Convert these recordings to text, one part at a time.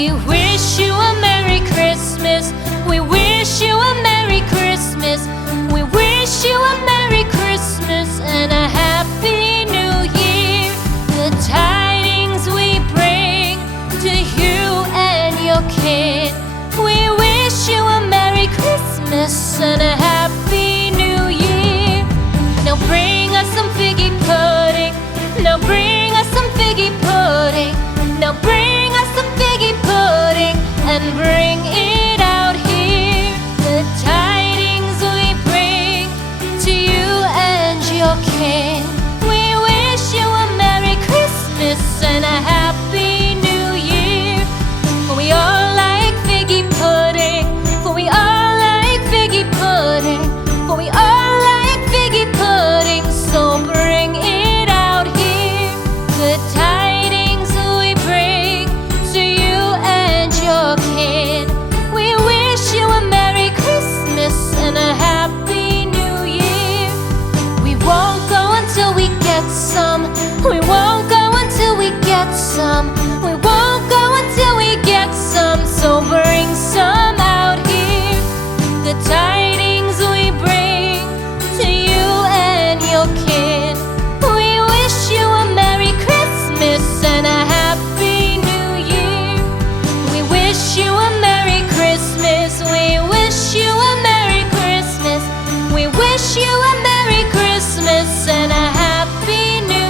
We wish you a Merry Christmas. We wish you a Merry Christmas. We wish you a Merry Christmas and a Happy New Year. The tidings we bring to you and your kid. We wish you a Merry Christmas and a Happy New Year. Now bring us some figgy pudding. Now bring us some figgy pudding. Now bring us some figgy pudding and bring it out here. The tidings we bring to you and your kin. We wish you a Merry Christmas and a Happy New Year. For we all like figgy pudding. For we all like figgy pudding. For we all like figgy pudding. So bring it out here. The tidings we bring to you and your kid. We wish you a Merry Christmas and a Happy New Year. We won't go until we get some. We won't go until we get some. We won't go until we get some. So bring some out here. The tidings we bring to you and your kid. We wish you a Merry Christmas and a Happy New Year. We wish you a Merry Christmas. We wish you a Merry Christmas. We wish you a Merry Christmas and a Happy New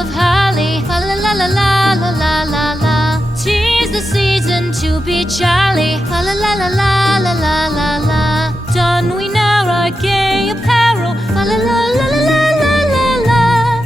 of holly, fa la la la la la la la la. 'Tis the season to be jolly, fa la la la la la la la la. Don we now our gay apparel, fa la la la la la la la la.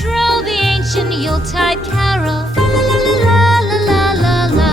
Troll the ancient Yuletide carol, fa la la la la la la la la.